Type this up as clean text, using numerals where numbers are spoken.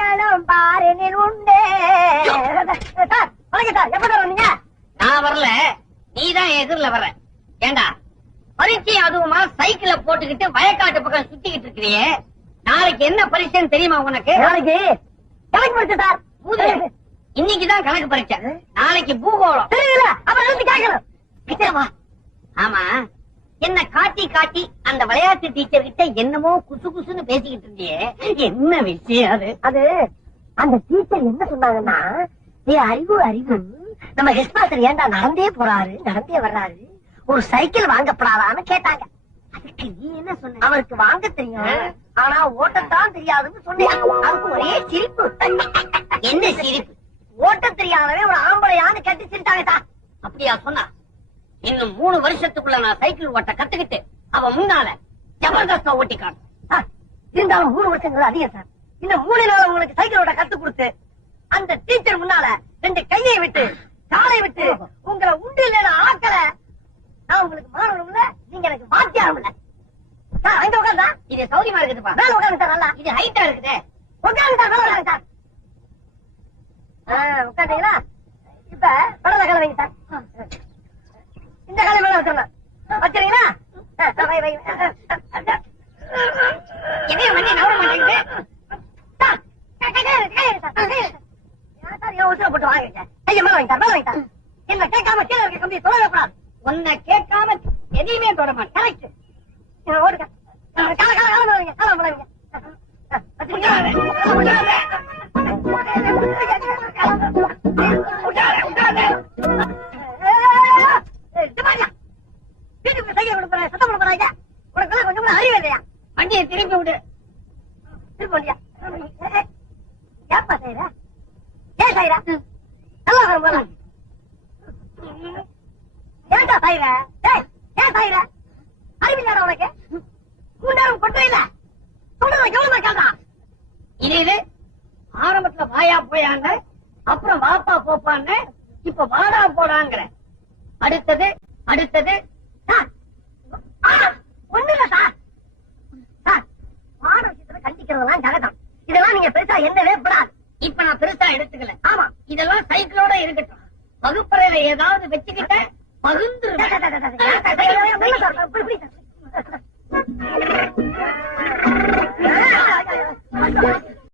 மங்களம் பாரினில் உண்டே. சார் எப்ப வந்தீங்க? நான் வரல, நீதான் எதிரில வர்ற. ஏண்டா பரீட்சை அதுவுமா சைக்கிள போட்டுக்கிட்டு வயக்காட்டு பக்கம் சுத்திக்கிட்டு இருக்கிறியே, நாளைக்கு என்ன பரீட்சைன்னு தெரியுமா உனக்கு? நாளைக்கு கணக்கு பரீட்சை சார். இன்னைக்குதான் கணக்கு பரீட்சை, நாளைக்கு பூகோளம். தெரியல, அப்புறம் கேட்கணும். ஆமா, என்ன காட்டி காட்டி அந்த விளையாட்டு டீச்சர் கிட்ட என்னமோ குசு குசுன்னு பேசிக்கிட்டு இருந்தியே, என்ன விஷயம் அது? அது அந்த டீச்சர் என்ன சொன்னாங்கன்னா, அறிவு அறிவு நம்ம ஹெட் மாஸ்டர் ஏன்டா நடந்தே போறாரு நடந்தே வர்றாரு, ஒரு சைக்கிள் வாங்கப்படாதான்னு கேட்டாங்க. அதுக்கு நீ என்ன சொன்ன? அவருக்கு வாங்க தெரியும், ஆனா ஓட்டத்தான் தெரியாதுன்னு சொன்னேன். அதுக்கு ஒரே சிரிப்பு. என்ன சிரிப்பு? ஓட்ட தெரியாதவே ஒரு ஆம்பளையான்னு கட்டி சிரித்தாங்க சார். அப்படியா சொன்னா? இன்னும் 3 வருஷத்துக்குள்ள நான் சைக்கிள் ஓட்ட கத்துக்கிட்டு அவ முன்னால ஜபர்தஸ்தா ஓட்டி காணும். இருந்தாலும் 3 வருஷங்கள் அதிகம் சார். இன்னும் 3 நாள் உங்களுக்கு சைக்கிள் ஓட்ட கத்து கொடுத்து அந்த டீச்சர் முன்னால 2 கையை விட்டு காலை விட்டு உங்களை உண்டு இல்ல ஆக்கல, நான் உங்களுக்கு மாணவனும் நீங்க எனக்கு வாத்தியாரும் இல்ல சார். அங்க உட்காந்தா இது சௌரியமா இருக்குதுப்பா. மேல உட்காந்து சார். நல்லா இது ஹைட்டா இருக்குதே. உட்காந்து சார், மேல உட்காந்து சார். உட்காந்தீங்களா? இப்ப படல கால வைங்க சார். இந்த காலை மேல வச்சிடலாம். வச்சுறீங்களா? என்ன வண்டி நவர மாட்டேங்குது போட்டு வாங்கிருக்கேன். கையை மேல வாங்கிட்டார், மேல வாங்கிட்டார். என்ன கேட்காம கீழே இருக்க கம்பியை தொடவே கூடாது. உன்னை கேட்காம எதையுமே தொட மாட்டேன். கரெக்ட். ஓடுங்க. கால கால கால வைங்க, கால மேல வைங்க. வீட்டுக்கு சைக்கிள் கொடுப்பேன், சத்தம் பண்ண போறாங்க. உனக்கு கொஞ்சம் கூட அறிவு இல்லையா? வண்டியை திருப்பி விடு. திருப்ப வண்டியா? ஏப்பா செய்யற? ஏன் செய்யற? நல்லா வரும் போல. ஏன்டா செய்யற? ஏன் செய்யற? அறிவில்லாத உனக்கு 3 நேரம் கொண்டு இல்ல சொல்றத கவனமா கேட்டா. இது ஆரம்பத்துல வாயா போயான்னு, அப்புறம் வாப்பா போப்பான்னு, இப்ப வாடா போடாங்கிற. அடுத்தது அடுத்தது ஒண்ணு இல்ல சார். சார், மாணவ விஷயத்துல கண்டிக்கிறதெல்லாம் ஜகதம். இதெல்லாம் நீங்க பெருசா என்னவே படாது. இப்ப நான் பெருசா எடுத்துக்கல. ஆமா, இதெல்லாம் சைக்கிளோட இருக்கட்டும். வகுப்பறையில ஏதாவது வச்சுக்கிட்ட பகுந்து.